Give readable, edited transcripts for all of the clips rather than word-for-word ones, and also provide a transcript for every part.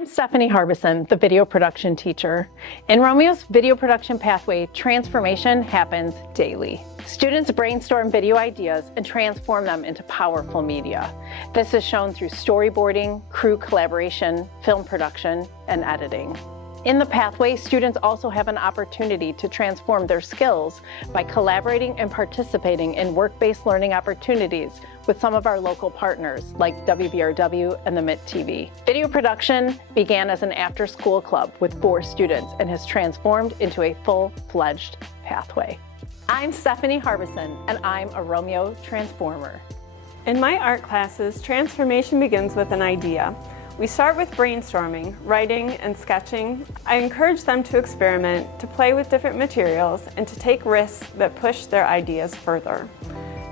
I'm Stephanie Harbison, the video production teacher. In Romeo's video production pathway, transformation happens daily. Students brainstorm video ideas and transform them into powerful media. This is shown through storyboarding, crew collaboration, film production, and editing. In the pathway, students also have an opportunity to transform their skills by collaborating and participating in work-based learning opportunities with some of our local partners like WBRW and the MIT TV. Video production began as an after-school club with 4 students and has transformed into a full-fledged pathway. I'm Stephanie Harbison, and I'm a Romeo Transformer. In my art classes, transformation begins with an idea. We start with brainstorming, writing, and sketching. I encourage them to experiment, to play with different materials, and to take risks that push their ideas further.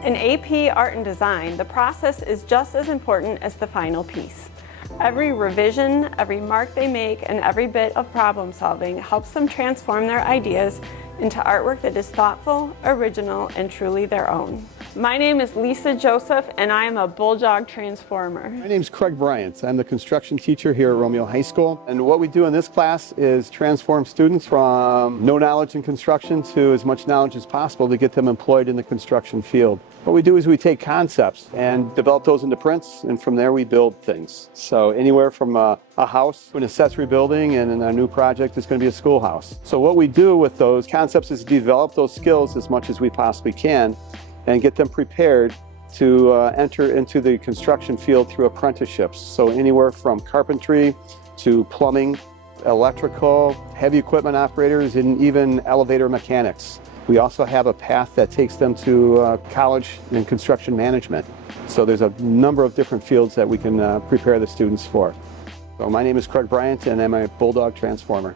In AP Art and Design, the process is just as important as the final piece. Every revision, every mark they make, and every bit of problem solving helps them transform their ideas into artwork that is thoughtful, original, and truly their own. My name is Lisa Joseph, and I am a Bulldog Transformer. My name is Craig Bryant. I'm the construction teacher here at Romeo High School. And what we do in this class is transform students from no knowledge in construction to as much knowledge as possible to get them employed in the construction field. What we do is we take concepts and develop those into prints, and from there we build things. So anywhere from a house to an accessory building, and a new project is going to be a schoolhouse. So what we do with those concepts is develop those skills as much as we possibly can and get them prepared to enter into the construction field through apprenticeships. So anywhere from carpentry to plumbing, electrical, heavy equipment operators, and even elevator mechanics. We also have a path that takes them to college in construction management. So there's a number of different fields that we can prepare the students for. So my name is Craig Bryant, and I'm a Bulldog Transformer.